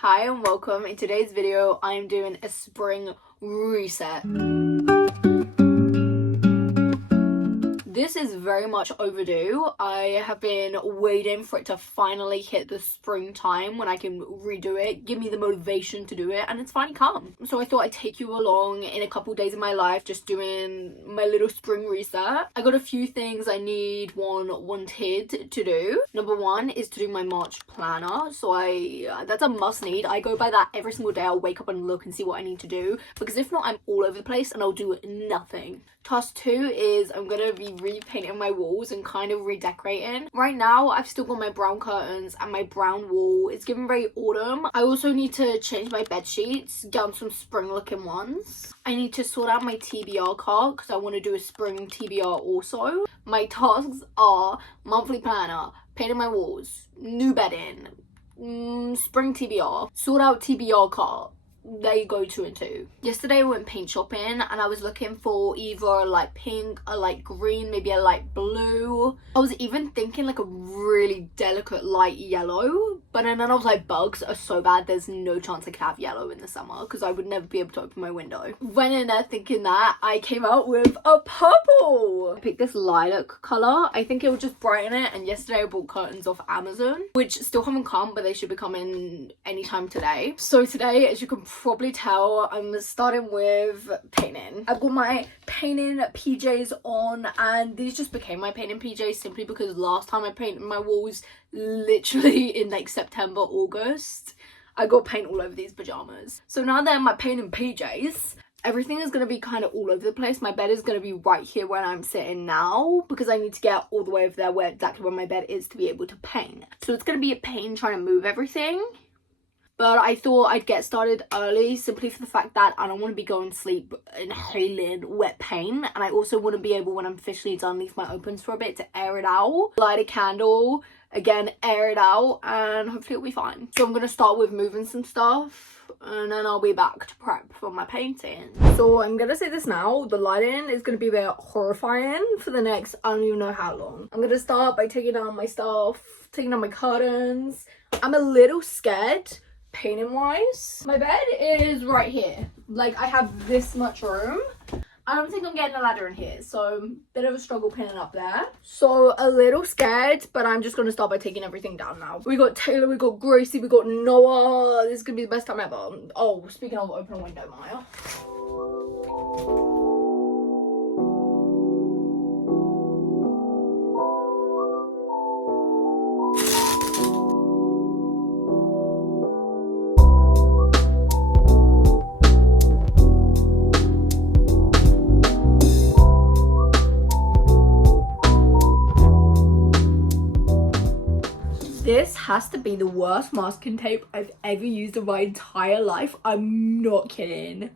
Hi and welcome. In today's video I am doing a spring reset. This is very much overdue. I have been waiting for it to finally hit the springtime when I can redo it, give me the motivation to do it, and it's finally come. So I thought I'd take you along in a couple days of my life just doing my little spring reset. I got a few things I wanted to do. Number one is to do my March planner. So that's a must need. I go by that every single day. I'll wake up and look and see what I need to do, because if not, I'm all over the place and I'll do nothing. Task two is I'm gonna be repainting my walls and kind of redecorating. Right now I've still got my brown curtains and my brown wall. It's giving very autumn. I also need to change my bed sheets, get on some spring looking ones. I need to sort out my TBR card because I want to do a spring TBR also. My tasks are monthly planner, painting my walls, new bedding, spring TBR, sort out TBR card. There you go, 2 and 2. Yesterday I went paint shopping and I was looking for either a light pink, a light green, maybe a light blue. I was even thinking like a really delicate light yellow, but then I was like, bugs are so bad, there's no chance I could have yellow in the summer because I would never be able to open my window. Went in there thinking that, I came out with a purple. I picked this lilac colour. I think it will just brighten it, and yesterday I bought curtains off Amazon, which still haven't come, but they should be coming anytime today. So today, as you can probably tell, I'm starting with painting. I've got my painting PJs on, and these just became my painting PJs simply because last time I painted my walls literally in like September, August, I got paint all over these pajamas. So now they're my painting PJs. Everything is going to be kind of all over the place. My bed is going to be right here where I'm sitting now because I need to get all the way over there where exactly where my bed is to be able to paint. So it's going to be a pain trying to move everything. But I thought I'd get started early simply for the fact that I don't want to be going to sleep inhaling wet paint. And I also want to be able, when I'm officially done, leave my opens for a bit to air it out. Light a candle, again, air it out, and hopefully it'll be fine. So I'm going to start with moving some stuff, and then I'll be back to prep for my painting. So I'm going to say this now, the lighting is going to be a bit horrifying for the next, I don't even know how long. I'm going to start by taking down my stuff, taking down my curtains. I'm a little scared painting wise. My bed is right here. Like, I have this much room. I don't think I'm getting a ladder in here, so bit of a struggle pinning up there. So a little scared, but I'm just gonna start by taking everything down now. We got Taylor, we got Gracie, we got Noah. This is gonna be the best time ever. Oh, speaking of, open a window, Maya. This has to be the worst masking tape I've ever used in my entire life. I'm not kidding.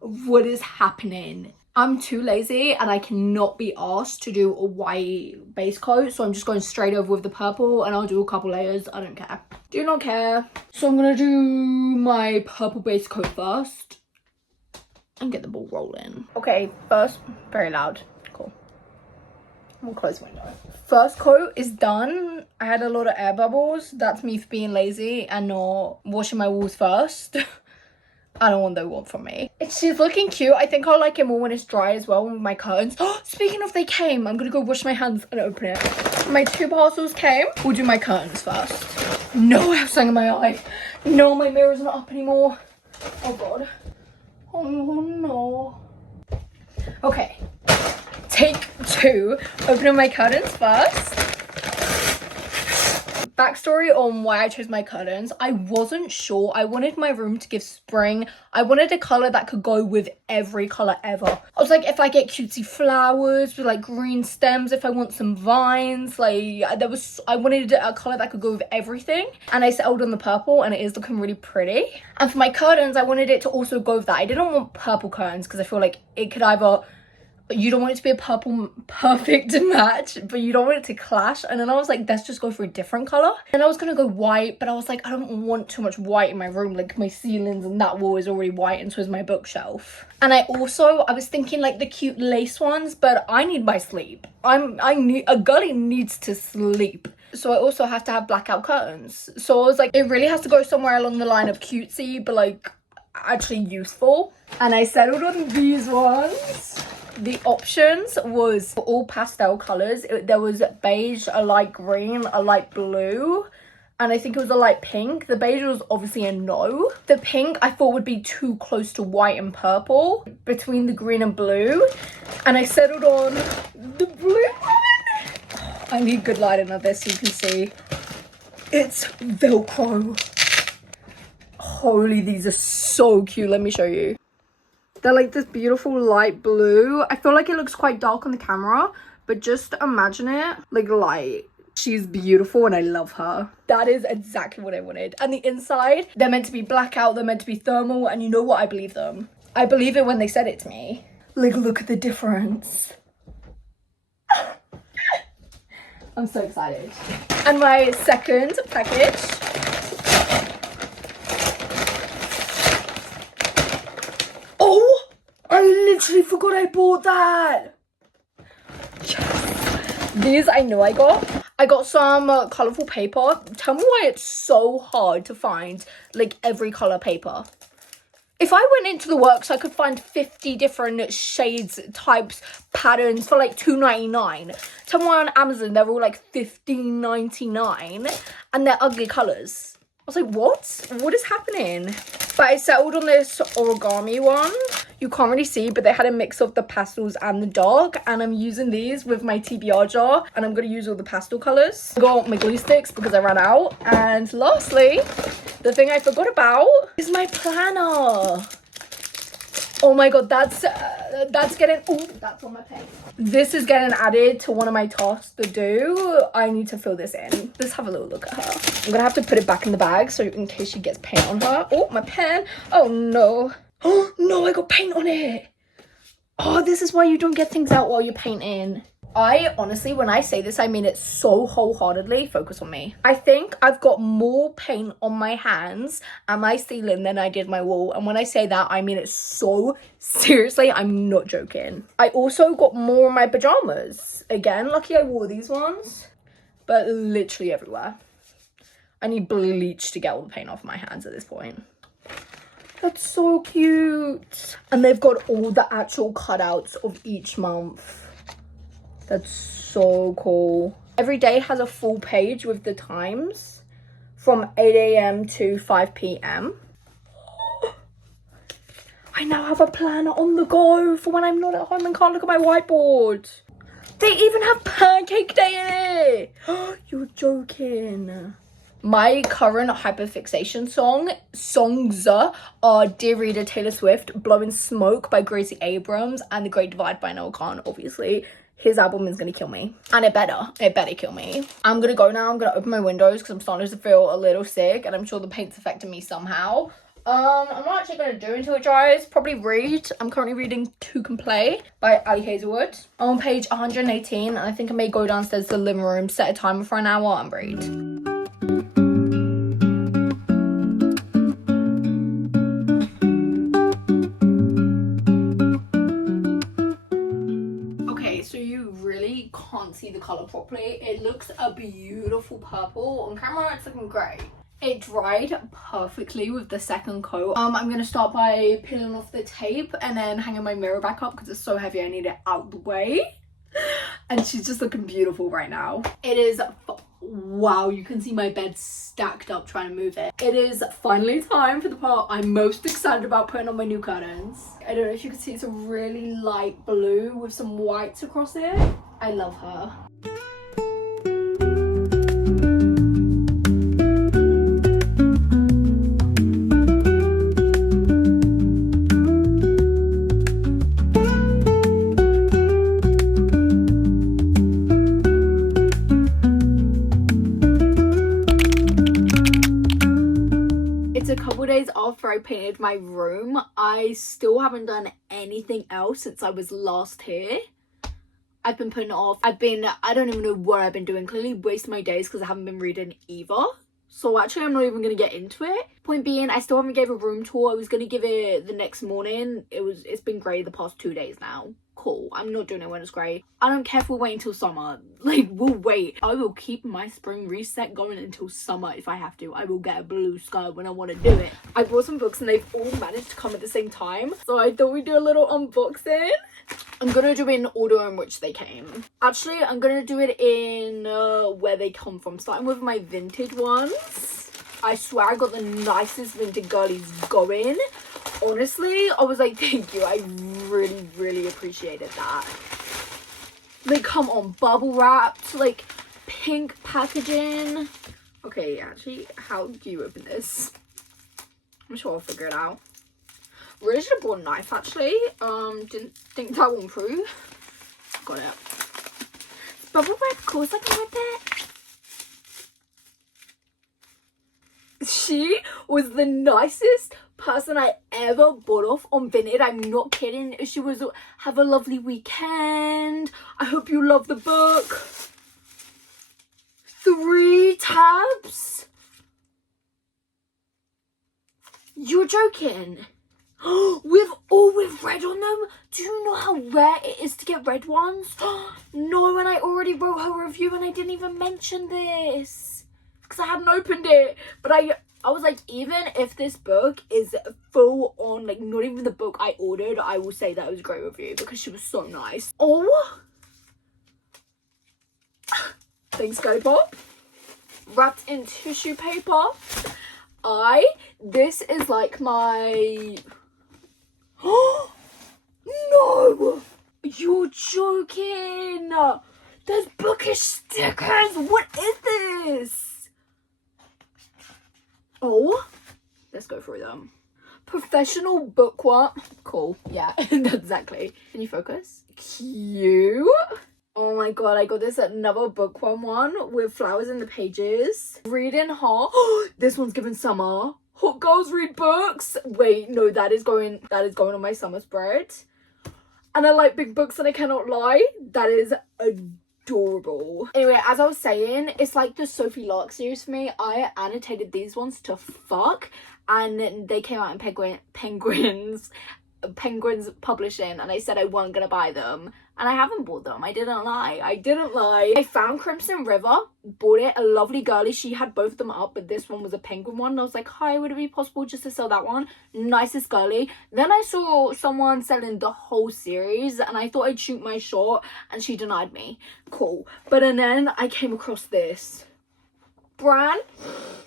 What is happening? I'm too lazy and I cannot be asked to do a white base coat, so I'm just going straight over with the purple, and I'll do a couple layers. I don't care. Do not care. So I'm gonna do my purple base coat first and get the ball rolling. Okay, first, very loud. Cool. I'm gonna close the window. First coat is done. I had a lot of air bubbles. That's me for being lazy and not washing my walls first. I don't want they want from me. She's looking cute. I think I'll like it more when it's dry as well with my curtains. Speaking of, they came. I'm gonna go wash my hands and open it. My 2 parcels came. We'll do my curtains first. No, I have something in my eye. No, my mirror's not up anymore. Oh god. Oh no. Okay. Take 2. Opening my curtains first. Backstory on why I chose my curtains. I wasn't sure. I wanted my room to give spring. I wanted a colour that could go with every colour ever. I was like, if I get cutesy flowers with like green stems, if I want some vines, like I wanted a colour that could go with everything. And I settled on the purple, and it is looking really pretty. And for my curtains, I wanted it to also go with that. I didn't want purple curtains because I feel like it could either you don't want it to be a purple perfect match, but you don't want it to clash. And then I was like, let's just go for a different color. And I was gonna go white, but I was like, I don't want too much white in my room. Like my ceilings and that wall is already white, and so is my bookshelf. And I was thinking like the cute lace ones, but I need my sleep. A girlie needs to sleep. So I also have to have blackout curtains. So I was like, it really has to go somewhere along the line of cutesy, but like actually useful. And I settled on these ones. The options was all pastel colors. There was beige, a light green, a light blue, and I think it was a light pink. The beige was obviously a no. The pink I thought would be too close to white and purple between the green and blue, and I settled on the blue one. I need good lighting of this so you can see. It's Velcro. Holy, these are so cute. Let me show you. They're like this beautiful light blue. I feel like it looks quite dark on the camera, but just imagine it like light. She's beautiful and I love her. That is exactly what I wanted. And the inside, they're meant to be blackout, they're meant to be thermal, and you know what? I believe them. I believe it when they said it to me. Like, look at the difference. I'm so excited. And my second package. Oh, I literally forgot I bought that. Yes. These I know I got. I got some colourful paper. Tell me why it's so hard to find like every colour paper. If I went into the works, I could find 50 different shades, types, patterns for like $2.99. Tell me why on Amazon they're all like $15.99 and they're ugly colours. I was like, what? What is happening? But I settled on this origami one. You can't really see, but they had a mix of the pastels and the dark. And I'm using these with my TBR jar. And I'm going to use all the pastel colours. I got my glue sticks because I ran out. And lastly, the thing I forgot about is my planner. Oh my god, that's getting, oh, that's on my pen. This is getting added to one of my tasks to do. I need to fill this in. Let's have a little look at her. I'm gonna have to put it back in the bag so in case she gets paint on her. Oh, my pen. Oh no. Oh no, I got paint on it. Oh, this is why you don't get things out while you're painting. I honestly, when I say this, I mean it so wholeheartedly. Focus on me. I think I've got more paint on my hands and my ceiling than I did my wall. And when I say that, I mean it so seriously. I'm not joking. I also got more of my pajamas. Again, lucky I wore these ones, but literally everywhere. I need bleach to get all the paint off my hands at this point. That's so cute. And they've got all the actual cutouts of each month. That's so cool. Every day has a full page with the times from 8 a.m. to 5 p.m. I now have a planner on the go for when I'm not at home and can't look at my whiteboard. They even have pancake day in it. You're joking. My current hyperfixation songs are Dear Reader, Taylor Swift, Blowing Smoke by Gracie Abrams, and The Great Divide by Noah Khan, obviously. His album is gonna kill me, and it better kill me. I'm gonna go now. I'm gonna open my windows because I'm starting to feel a little sick, and I'm sure the paint's affecting me somehow. I'm not actually gonna do until it dries. Probably read. I'm currently reading Two Can Play by Ali Hazelwood. I'm on page 118, and I think I may go downstairs to the living room, set a timer for an hour, and read. Can't see the color properly. It looks a beautiful purple. On camera it's looking great. It dried perfectly with the second coat. I'm gonna start by peeling off the tape and then hanging my mirror back up because it's so heavy I need it out the way. And she's just looking beautiful right now. It is, wow, you can see my bed stacked up trying to move it. It is finally time for the part I'm most excited about, putting on my new curtains. I don't know if you can see, it's a really light blue with some whites across it. I love her. It's a couple days after I painted my room. I still haven't done anything else since I was last here. I've been putting it off. I don't even know what I've been doing. Clearly wasting my days because I haven't been reading either. So actually I'm not even going to get into it. Point being, I still haven't gave a room tour. I was going to give it the next morning. It's been grey the past 2 days now. Cool. I'm not doing it when it's grey. I don't care if we wait until summer. Like, we'll wait. I will keep my spring reset going until summer if I have to. I will get a blue sky when I want to do it. I bought some books and they've all managed to come at the same time. So I thought we'd do a little unboxing. I'm going to do it in order in which they came. Actually, I'm going to do it in where they come from. Starting with my vintage ones. I swear I got the nicest vintage girlies going. Honestly, I was like, thank you. I really, really appreciated that. They come on bubble wrapped, like pink packaging. Okay, actually, how do you open this? I'm sure I'll figure it out. Really should have brought a knife, actually. Didn't think that would improve. Got it. Bubble wrap, of course I can rip it. She was the nicest person I ever bought off on Vinted. I'm not kidding. She was, have a lovely weekend. I hope you love the book. 3 tabs? You're joking. With red on them. Do you know how rare it is to get red ones? No, and I already wrote her review and I didn't even mention this because I hadn't opened it. But I was like, even if this book is full on, like not even the book I ordered, I will say that it was a great review because she was so nice. Oh, thanks, Go Pop. Wrapped in tissue paper. This is like my... Oh no! You're joking! There's bookish stickers! What is this? Oh, let's go through them. Professional bookworm. Cool, yeah, exactly. Can you focus? Cute. Oh my god, I got this at another bookworm one with flowers in the pages. Reading Heart. This one's given summer. Hot girls read books. Wait, no, that is going on my summer spread. And I like big books and I cannot lie. That is adorable. Anyway, as I was saying, it's like the Sophie Lark series for me. I annotated these ones to fuck. And they came out in Penguins Publishing, and I said I wasn't gonna buy them, and I haven't bought them. I didn't lie. I found Crimson River, bought it. A lovely girlie, she had both of them up, but this one was a penguin one, and I was like, hi, would it be possible just to sell that one? Nicest girlie. Then I saw someone selling the whole series and I thought I'd shoot my shot, and she denied me. Cool. But and then I came across this brand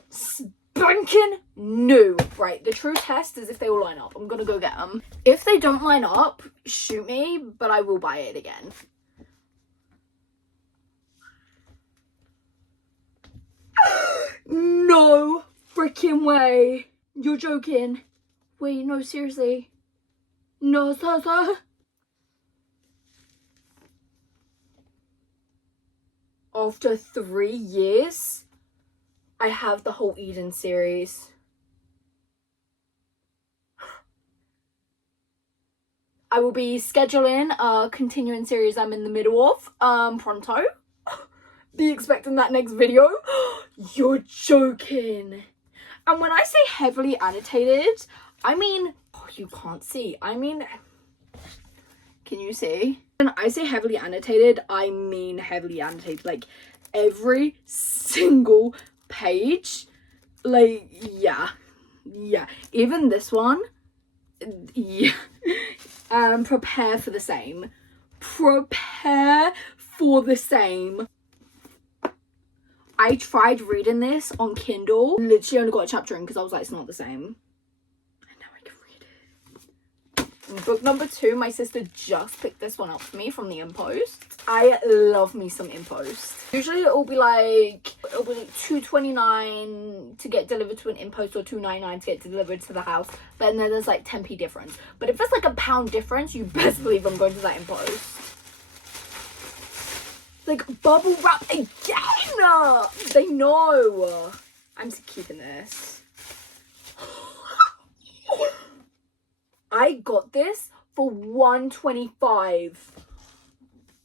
spanking new. Right, the true test is if they all line up. I'm gonna go get them. If they don't line up, shoot me, but I will buy it again. No freaking way. You're joking. Wait, no, seriously. No, sir. After 3 years, I have the whole Eden series. I will be scheduling a continuing series I'm in the middle of pronto. Be expecting that next video. You're joking. And when I say heavily annotated, I mean, oh, you can't see. I mean, can you see? When I say heavily annotated, I mean heavily annotated. Like every single page, like yeah, even this one, yeah. Prepare for the same. I tried reading this on Kindle, literally only got a chapter in because I was like, it's not the same. And now I can read it. Book number 2, my sister just picked this one up for me from the Impost. I love me some Impost. Usually it'll be like $2.29 to get delivered to an Impost or $2.99 to get delivered to the house. But then there's like 10p difference. But if it's like a £1 difference, you best believe I'm going to that Impost. Like bubble wrap again. They know. I'm keeping this. I got this for $125.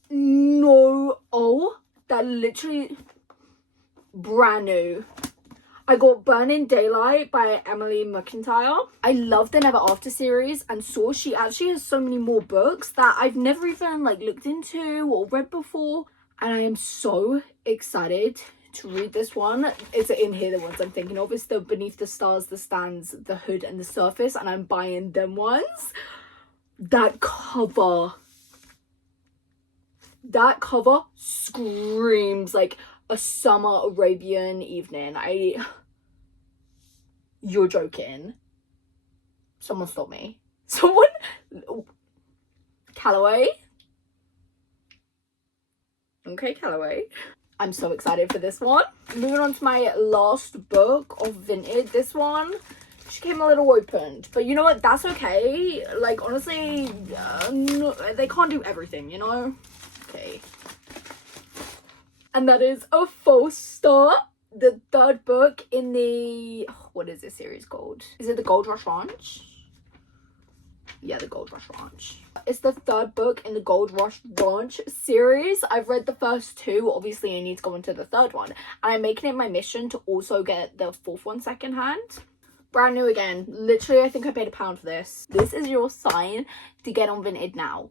No, oh, that literally brand new. I got Burning Daylight by Emily McIntyre. I love the Never After series, and saw she actually has so many more books that I've never even like looked into or read before, and I am so excited to read this one. It's in here, the ones I'm thinking of. It's the Beneath the Stars, The Stands, The Hood and the Surface, and I'm buying them ones. That cover screams like a summer Arabian evening. You're joking. Someone stop me. Someone. Callaway. Okay, Callaway. I'm so excited for this one. Moving on to my last book of vintage. This one, she came a little opened, but you know what? That's okay. Like, honestly, no, they can't do everything, you know? Okay. And that is A False Start, the third book in the... what is this series called? Is it the Gold Rush Ranch? Yeah, the Gold Rush Ranch. It's the third book in the Gold Rush Ranch series. I've read the first two. Obviously, I need to go into the third one. And I'm making it my mission to also get the fourth one secondhand. Brand new again. Literally, I think I paid £1 for this. This is your sign to get on Vinted now.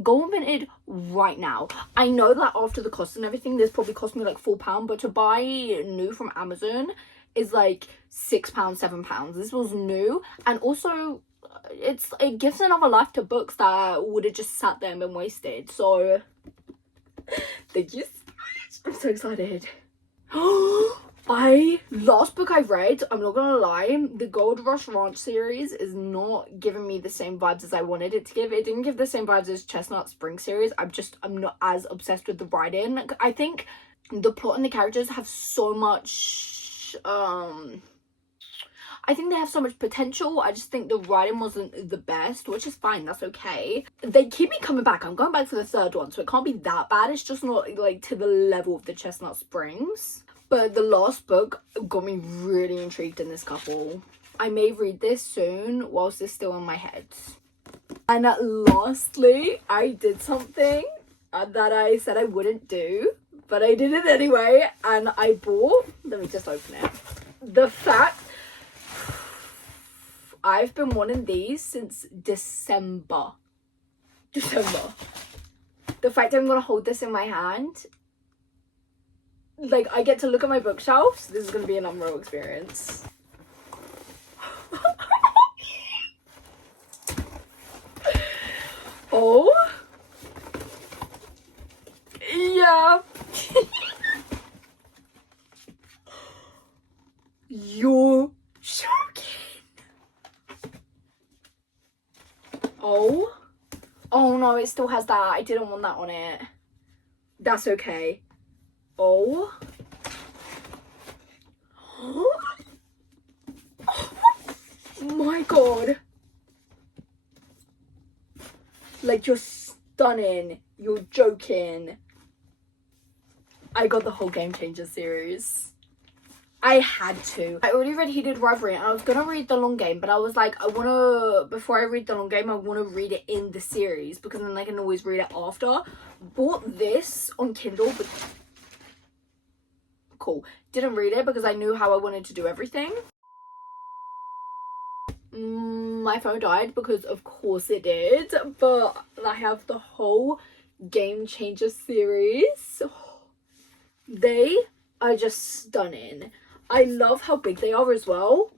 Go on Vinted right now. I know that after the cost and everything, this probably cost me like £4, but to buy new from Amazon is like £6, £7. This was new, and also it gives another life to books that would have just sat there and been wasted. So thank you so much. I'm so excited. Last book I read, I'm not gonna lie, the Gold Rush Ranch series is not giving me the same vibes as I wanted it to give. It didn't give the same vibes as Chestnut Spring series. I'm not as obsessed with the writing. I think the plot and the characters have so much I think they have so much potential. I just think the writing wasn't the best, which is fine, that's okay. They keep me coming back. I'm going back for the third one, so it can't be that bad. It's just not like to the level of the Chestnut Springs. But the last book got me really intrigued in this couple. I may read this soon whilst it's still in my head. And lastly, I did something that I said I wouldn't do, but I did it anyway, and I bought, let me just open it. The fact, I've been wanting these since December. The fact I'm gonna hold this in my hand, like, I get to look at my bookshelves. This is gonna be an unreal experience. Oh yeah. You're joking. Oh no, it still has that. I didn't want that on it. That's okay. Oh my god. Like, you're stunning. You're joking. I got the whole Game Changer series. I had to. I already read Heated Rivalry, and I was gonna read The Long Game, but I was like, before I read The Long Game, I wanna read it in the series, because then I can always read it after. Bought this on Kindle, but cool. Didn't read it because I knew how I wanted to do everything. My phone died, because of course it did, but I have the whole Game Changer series. They are just stunning. I love how big they are as well.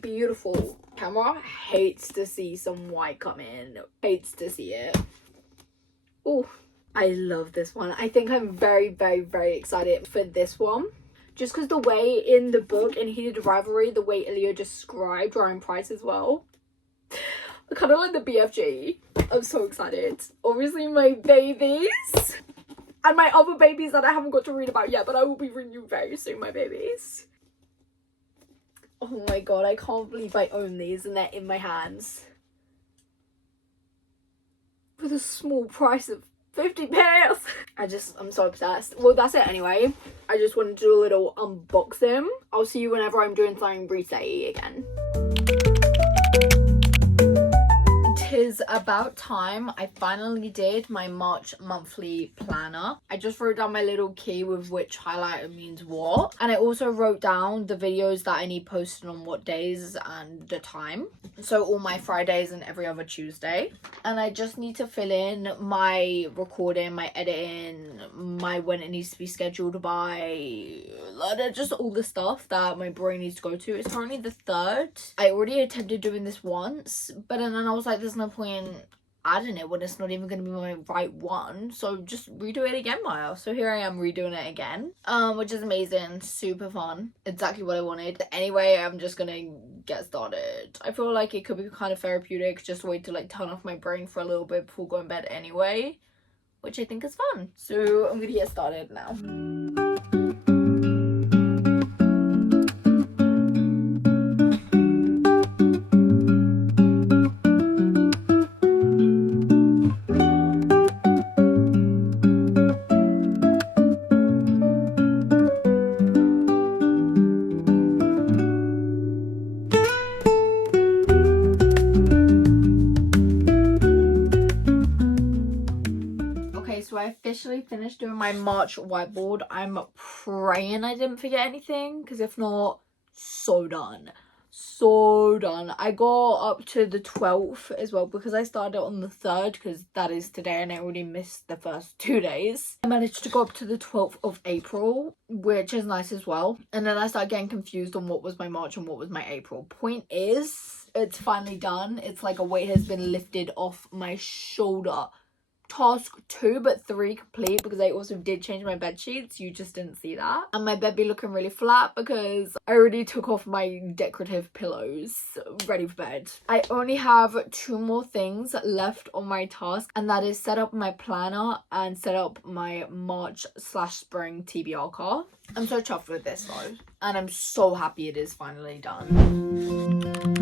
Beautiful. Camera hates to see some white come in. Hates to see it. Oh, I love this one. I think I'm very, very, very excited for this one. Just because the way in the book, in Heated Rivalry, the way Ilya described Ryan Price as well. I kind of like the BFG. I'm so excited. Obviously my babies. And my other babies that I haven't got to read about yet, but I will be reading you very soon, my babies. Oh my god, I can't believe I own these and they're in my hands. For the small price of 50 pence. I'm so obsessed. Well, that's it anyway. I just wanted to do a little unboxing. I'll see you whenever I'm doing something recently again. about time. I finally did my March monthly planner. I just wrote down my little key with which highlighter means what, and I also wrote down the videos that I need posted on what days and the time, so all my Fridays and every other Tuesday. And I just need to fill in my recording, my editing, my when it needs to be scheduled by, just all the stuff that my brain needs to go to. It's currently the 3rd. I already attempted doing this once, but then I was like, there's no point adding it when it's not even going to be my right one, so just redo it again, Maya. So here I am redoing it again, which is amazing, super fun, exactly what I wanted. Anyway, I'm just gonna get started. I feel like it could be kind of therapeutic, just wait to like turn off my brain for a little bit before going to bed anyway, which I think is fun. So I'm gonna get started now. So I officially finished doing my March whiteboard. I'm praying I didn't forget anything, because if not, so done. So done. I got up to the 12th as well, because I started on the 3rd, because that is today, and I already missed the first 2 days. I managed to go up to the 12th of April, which is nice as well. And then I started getting confused on what was my March and what was my April. Point is, it's finally done. It's like a weight has been lifted off my shoulder. Task 2 but 3 complete, because I also did change my bed sheets. You just didn't see that. And my bed be looking really flat because I already took off my decorative pillows, ready for bed. I only have 2 more things left on my task, and that is set up my planner and set up my March/spring TBR car. I'm so chuffed with this though, and I'm so happy it is finally done.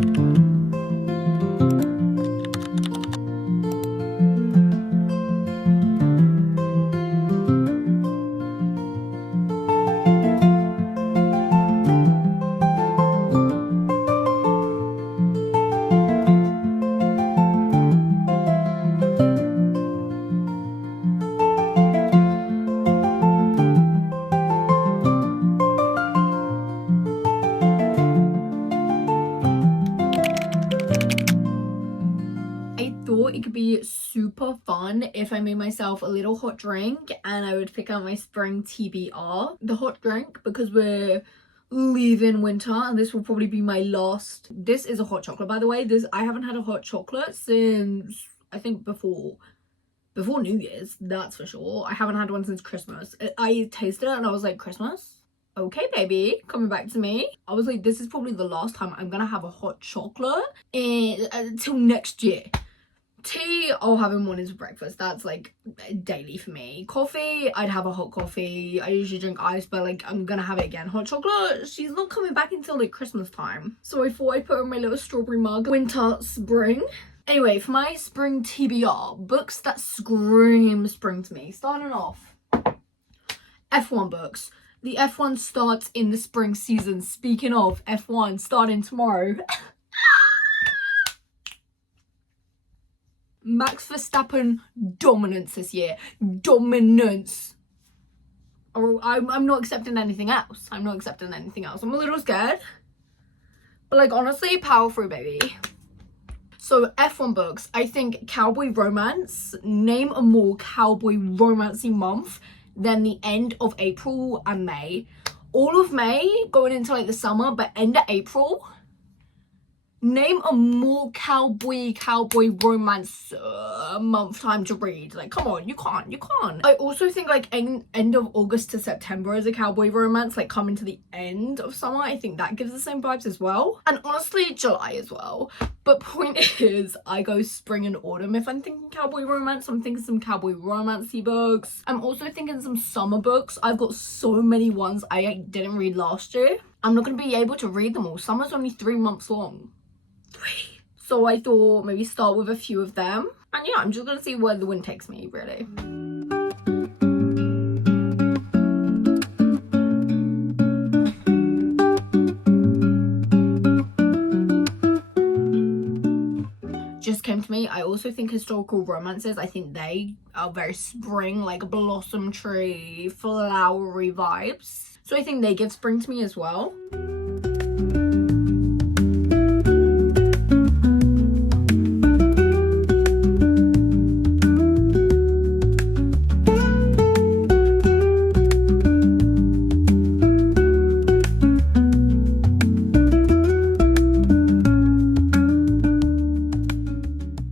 It could be super fun if I made myself a little hot drink and I would pick out my spring TBR. The hot drink, because we're leaving winter and this will probably be my last. This is a hot chocolate, by the way. I haven't had a hot chocolate since I think before New Year's, that's for sure. I haven't had one since Christmas. I tasted it and I was like, Christmas? Okay, baby, coming back to me. I was like, this is probably the last time I'm gonna have a hot chocolate until next year. Tea, I'll have in mornings for breakfast. That's like daily for me. Coffee, I'd have a hot coffee. I usually drink ice, but like I'm gonna have it again. Hot chocolate, she's not coming back until like Christmas time. So I thought I'd put in my little strawberry mug. Winter, spring. Anyway, for my spring TBR, books that scream spring to me. Starting off, F1 books. The F1 starts in the spring season. Speaking of F1 starting tomorrow. Max Verstappen dominance this year. Dominance. Oh, I'm not accepting anything else. I'm not accepting anything else. I'm a little scared. But like, honestly, power through, baby. So F1 books, I think cowboy romance. Name a more cowboy romancey month than the end of April and May. All of May going into like the summer, but end of April. Name a more cowboy romance month time to read. Like, come on, you can't. I also think like end of August to September is a cowboy romance, like coming to the end of summer. I think that gives the same vibes as well. And honestly, July as well. But point is, I go spring and autumn. If I'm thinking cowboy romance, I'm thinking some cowboy romancy books. I'm also thinking some summer books. I've got so many ones I didn't read last year. I'm not going to be able to read them all. Summer's only 3 months long. So I thought maybe start with a few of them. And yeah, I'm just going to see where the wind takes me, really. just came to me. I also think historical romances, I think they are very spring, like blossom tree, flowery vibes. So I think they give spring to me as well.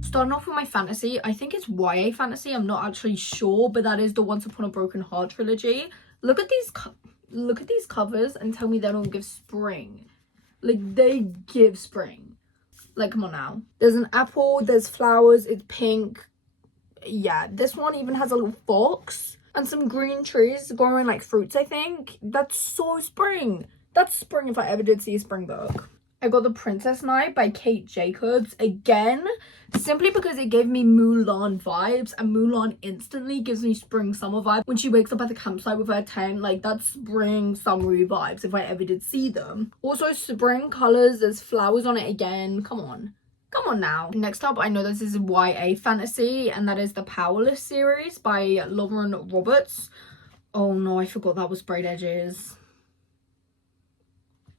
Starting off with my fantasy, I think it's YA fantasy, I'm not actually sure, but that is the Once Upon a Broken Heart trilogy. Look at these covers and tell me they don't give spring. Like, they give spring. Like, come on now. There's an apple, there's flowers, it's pink. Yeah, this one even has a little fox and some green trees growing like fruits, I think. That's so spring. That's spring if I ever did see a spring book. I got The Princess Knight by Kate Jacobs again, simply because it gave me Mulan vibes, and Mulan instantly gives me spring summer vibe. When she wakes up at the campsite with her tent, like, that's spring summery vibes if I ever did see them. Also spring colors, there's flowers on it again. Come on now. Next up, I know this is YA fantasy, and that is the Powerless series by Lauren Roberts. Oh no, I forgot that was sprayed edges.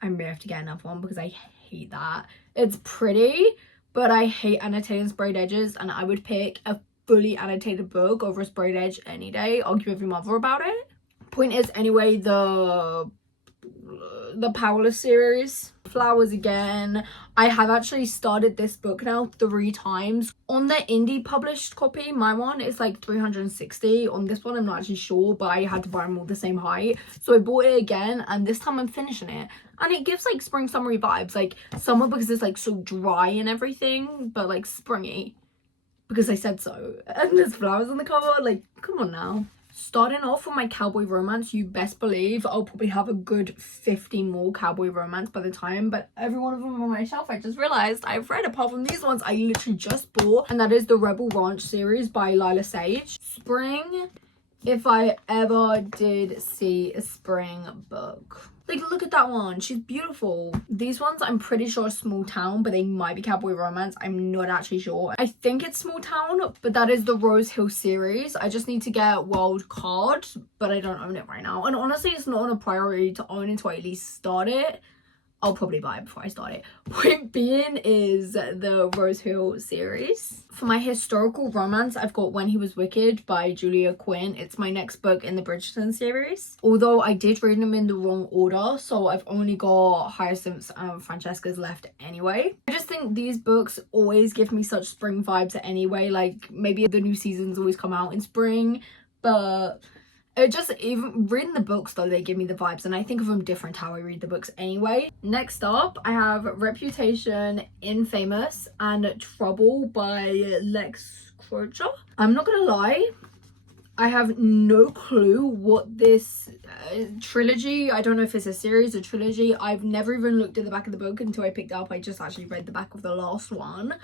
I may have to get another one because I hate that. It's pretty, but I hate annotated sprayed edges, and I would pick a fully annotated book over a sprayed edge any day. Argue with your mother about it. Point is, anyway, the Powerless series. Flowers again. I have actually started this book now 3 times. On the indie published copy, my one is like 360. On this one, I'm not actually sure, but I had to buy them all the same height. So I bought it again, and this time I'm finishing it. And it gives like spring summery vibes. Like summer because it's like so dry and everything, but like springy because I said so. And there's flowers on the cover. Like, come on now. Starting off with my cowboy romance, you best believe I'll probably have a good 50 more cowboy romance by the time, but every one of them on my shelf, I just realized I've read, apart from these ones I literally just bought, and that is the Rebel Ranch series by Lila Sage. Spring, if I ever did see a spring book. Like, look at that one. She's beautiful. These ones, I'm pretty sure are small town, but they might be cowboy romance. I'm not actually sure. I think it's small town, but that is the Rose Hill series. I just need to get World Card, but I don't own it right now. And honestly, it's not on a priority to own until I at least start it. I'll probably buy it before I start it. Point being is the Rose Hill series. For my historical romance, I've got When He Was Wicked by Julia Quinn. It's my next book in the Bridgerton series. Although I did read them in the wrong order, so I've only got Hyacinth's and Francesca's left anyway. I just think these books always give me such spring vibes anyway. Like, maybe the new seasons always come out in spring, but it just, even reading the books though, they give me the vibes, and I think of them different how I read the books anyway. Next up, I have Reputation, Infamous, and Trouble by Lex Crocher. I'm not gonna lie, I have no clue what this trilogy, I don't know if it's a series or trilogy. I've never even looked at the back of the book until I picked it up. I just actually read the back of the last one.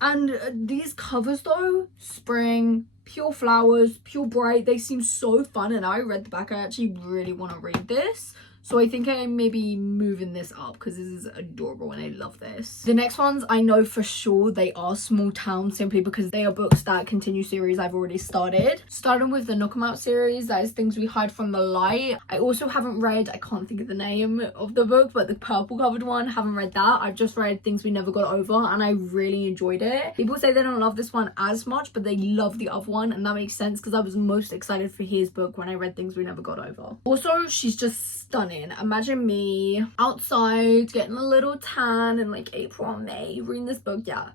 And these covers though, spring, pure flowers, pure bright, they seem so fun, and I read the back. I actually really want to read this, so I think I may be moving this up because this is adorable and I love this. The next ones, I know for sure they are small town, simply because they are books that continue series I've already started. Starting with the Knock 'em Out series, that is Things We Hide from the Light. I also haven't read, I can't think of the name of the book, but the purple covered one, haven't read that. I've just read Things We Never Got Over, and I really enjoyed it. People say they don't love this one as much, but they love the other one, and that makes sense because I was most excited for his book when I read Things We Never Got Over. Also, she's just stunning. Imagine me outside getting a little tan in like April or May reading this book. Yeah,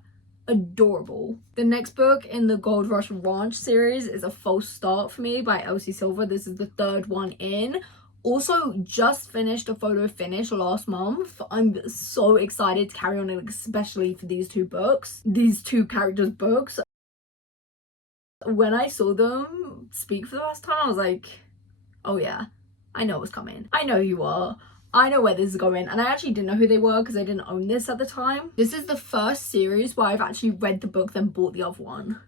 adorable. The next book in the Gold Rush Ranch series is A False Start for Me by Elsie Silver. This is the 3rd one in. Also just finished a photo finish last month. I'm so excited to carry on, especially for these 2 books, these 2 characters books. When I saw them speak for the first time, I was like, oh yeah, I know what's coming. I know who you are. I know where this is going. And I actually didn't know who they were because I didn't own this at the time. This is the first series where I've actually read the book then bought the other one.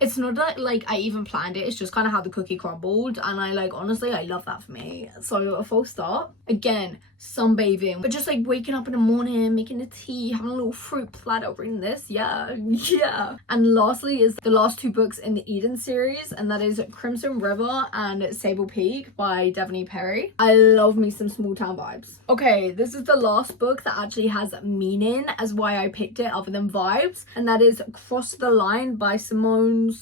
It's not that like I even planned it, it's just kind of how the cookie crumbled, and I like, honestly, I love that for me. So a full start. Again, sunbathing, but just like waking up in the morning, making a tea, having a little fruit platter, reading this, yeah. And lastly is the last 2 books in the Eden series, and that is Crimson River and Sable Peak by Devoney Perry. I love me some small town vibes. Okay, this is the last book that actually has meaning as why I picked it other than vibes, and that is Cross the Line by Simone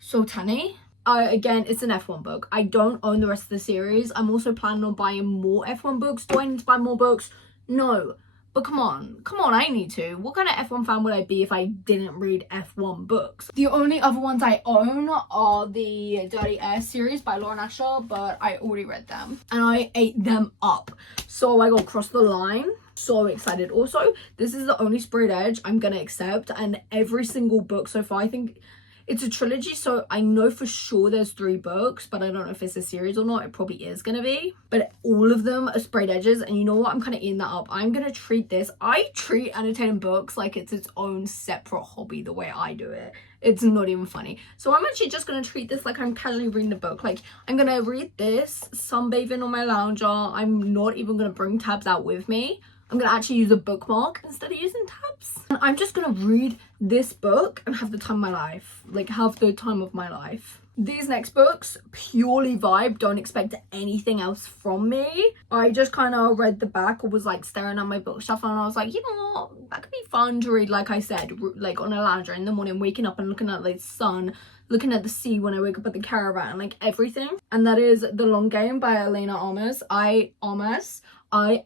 Soltani. Again, it's an F1 book. I don't own the rest of the series. I'm also planning on buying more F1 books. Do I need to buy more books? No. But come on, I need to. What kind of F1 fan would I be if I didn't read F1 books? The only other ones I own are the Dirty Air series by Lauren Asher, but I already read them and I ate them up. So I got Cross the Line. So excited. Also, this is the only sprayed edge I'm gonna accept, and every single book so far, I think it's a trilogy, so I know for sure there's 3 books, but I don't know if it's a series or not. It probably is gonna be, but all of them are sprayed edges, and you know what, I'm kind of eating that up. I'm gonna treat this, I treat annotating books like it's its own separate hobby, the way I do it. It's not even funny. So I'm actually just gonna treat this like I'm casually reading a book. Like, I'm gonna read this sunbathing on my lounger. I'm not even gonna bring tabs out with me. I'm gonna actually use a bookmark instead of using tabs. And I'm just gonna read this book and have the time of my life. Like, have the time of my life. These next books, purely vibe. Don't expect anything else from me. I just kind of read the back or was like staring at my bookshelf, and I was like, you know what, that could be fun to read, like I said, like on a lounger in the morning, waking up and looking at the sun, looking at the sea when I wake up at the caravan, like everything. And that is The Long Game by Elena Armas. I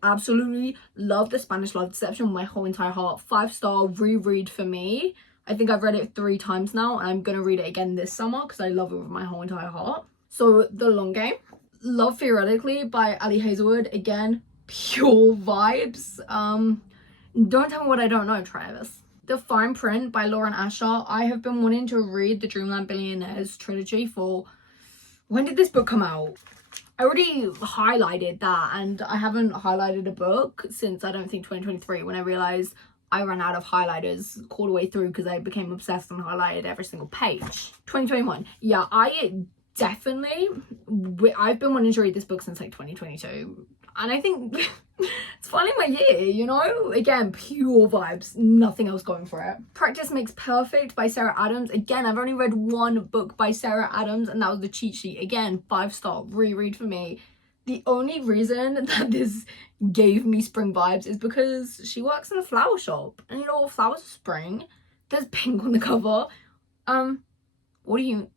absolutely love the Spanish love deception with my whole entire heart. 5-star reread for me. I think I've read it 3 times now, and I'm gonna read it again this summer because I love it with my whole entire heart. So The Long Game. Love Theoretically by Ali Hazelwood. Again, pure vibes. Don't tell me what I don't know, Travis. The Fine Print by Lauren Asher. I have been wanting to read the Dreamland Billionaires trilogy for... When did this book come out? I already highlighted that, and I haven't highlighted a book since, I don't think, 2023, when I realized I ran out of highlighters all the way through because I became obsessed and highlighted every single page. 2021. Yeah, I've been wanting to read this book since like 2022, and I think it's finally my year, you know? Again, pure vibes, nothing else going for it. Practice Makes Perfect by Sarah Adams. Again, I've only read 1 book by Sarah Adams, and that was The Cheat Sheet. Again, 5-star reread for me. The only reason that this gave me spring vibes is because she works in a flower shop, and you know what, flowers are spring. There's pink on the cover. What do you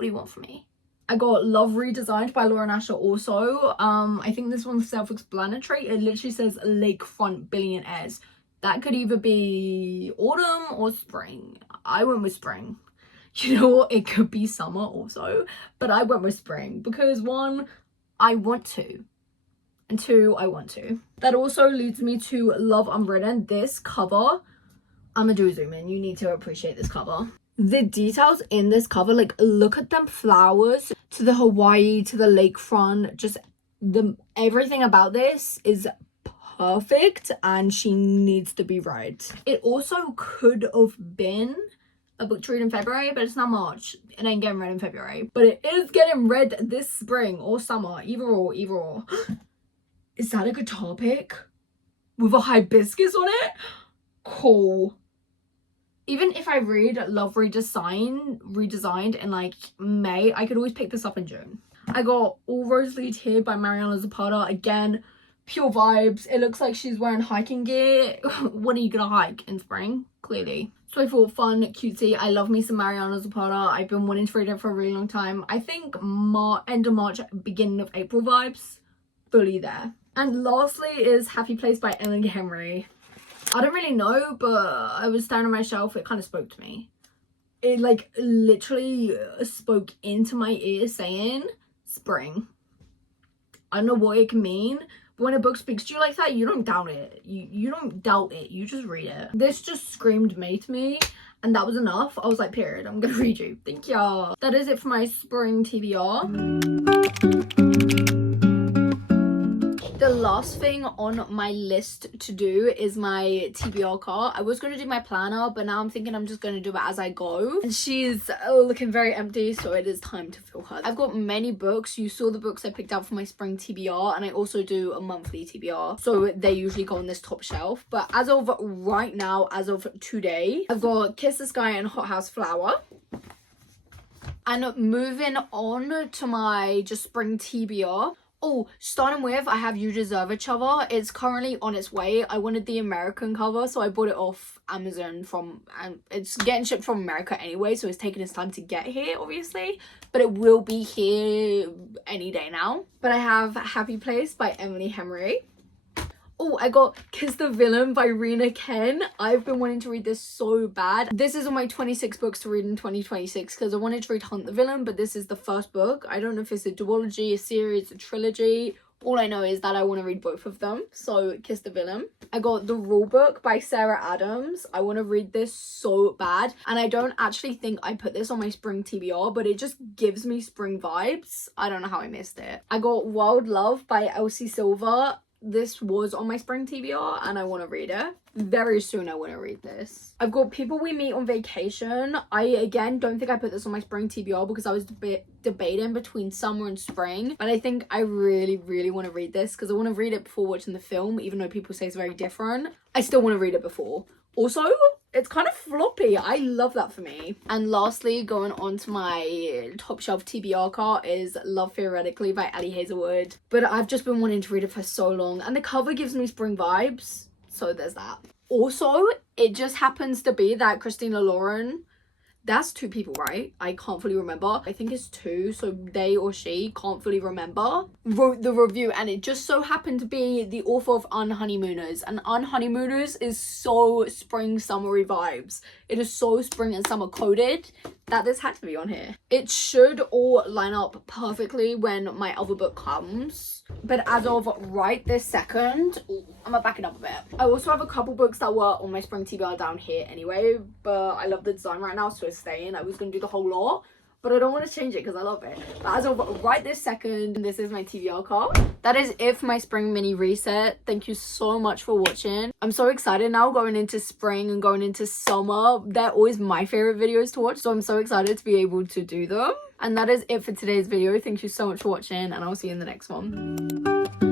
want from me? I got Love Redesigned by Lauren Asher also. I think this one's self-explanatory. It literally says Lakefront Billionaires. That could either be autumn or spring. I went with spring. You know what? It could be summer also. But I went with spring because 1, I want to. And 2, I want to. That also leads me to Love Unwritten. This cover, I'm gonna do a zoom in. You need to appreciate this cover. The details in this cover, like, look at them flowers, to the Hawaii, to the lakefront, just everything about this is perfect, and she needs to be right. It also could have been a book to read in February, but it's not March. It ain't getting read in February, but it is getting read this spring or summer, either or. Is that a guitar pick with a hibiscus on it? Cool. Even if I read Love Redesigned in like May, I could always pick this up in June. I got All Rose Lead Here by Mariana Zapata. Again, pure vibes. It looks like she's wearing hiking gear. When are you gonna hike? In spring? Clearly. So I thought, fun, cutesy. I love me some Mariana Zapata. I've been wanting to read it for a really long time. I think end of March, beginning of April vibes. Fully there. And lastly is Happy Place by Ellen Henry. I don't really know, but I was staring at my shelf. It kind of spoke to me. It like literally spoke into my ear saying spring. I don't know what it can mean, but when a book speaks to you like that, you don't doubt it. You don't doubt it. You just read it. This just screamed May to me, and that was enough. I was like, period. I'm gonna read you. Thank y'all. That is it for my spring TBR. The last last thing on my list to do is my TBR cart. I was going to do my planner, but now I'm thinking I'm just going to do it as I go. And she's looking very empty, so it is time to fill her. I've got many books. You saw the books I picked out for my spring TBR, and I also do a monthly TBR, so they usually go on this top shelf. But as of right now, as of today, I've got Kiss the Sky and Hot House Flower. And moving on to my just spring TBR. Oh, starting with, I have You Deserve Each Other. It's currently on its way. I wanted the American cover, so I bought it off Amazon and it's getting shipped from America anyway, so it's taking its time to get here, obviously. But it will be here any day now. But I have Happy Place by Emily Henry. Oh, I got Kiss the Villain by Rena Ken. I've been wanting to read this so bad. This is on my 26 books to read in 2026 because I wanted to read Hunt the Villain, but this is the first book. I don't know if it's a duology, a series, a trilogy. All I know is that I want to read both of them. So, Kiss the Villain. I got The Rule Book by Sarah Adams. I want to read this so bad. And I don't actually think I put this on my spring TBR, but it just gives me spring vibes. I don't know how I missed it. I got Wild Love by Elsie Silver. This was on my spring TBR and I want to read it. Very soon I want to read this. I've got People We Meet on Vacation. I, again, don't think I put this on my spring TBR because I was debating between summer and spring. But I think I really, really want to read this because I want to read it before watching the film, even though people say it's very different. I still want to read it before. Also, it's kind of floppy. I love that for me. And lastly, going on to my top shelf TBR cart is Love Theoretically by Ali Hazelwood. But I've just been wanting to read it for so long. And the cover gives me spring vibes. So there's that. Also, it just happens to be that Christina Lauren, that's two people, right? I can't fully remember. I think it's two, so they or she, can't fully remember, wrote the review, and it just so happened to be the author of Unhoneymooners. And Unhoneymooners is so spring summery vibes. It is so spring and summer coded that this had to be on here. It should all line up perfectly when my other book comes. But as of right this second, I'm gonna back it up a bit. I also have a couple books that were on my spring TBR down here anyway, but I love the design right now, so it's staying. I was gonna do the whole lot, but I don't want to change it because I love it. But as of right this second, this is my TBR card. That is it for my spring mini reset. Thank you so much for watching. I'm so excited now going into spring and going into summer. They're always my favorite videos to watch, so I'm so excited to be able to do them. And that is it for today's video. Thank you so much for watching, and I'll see you in the next one.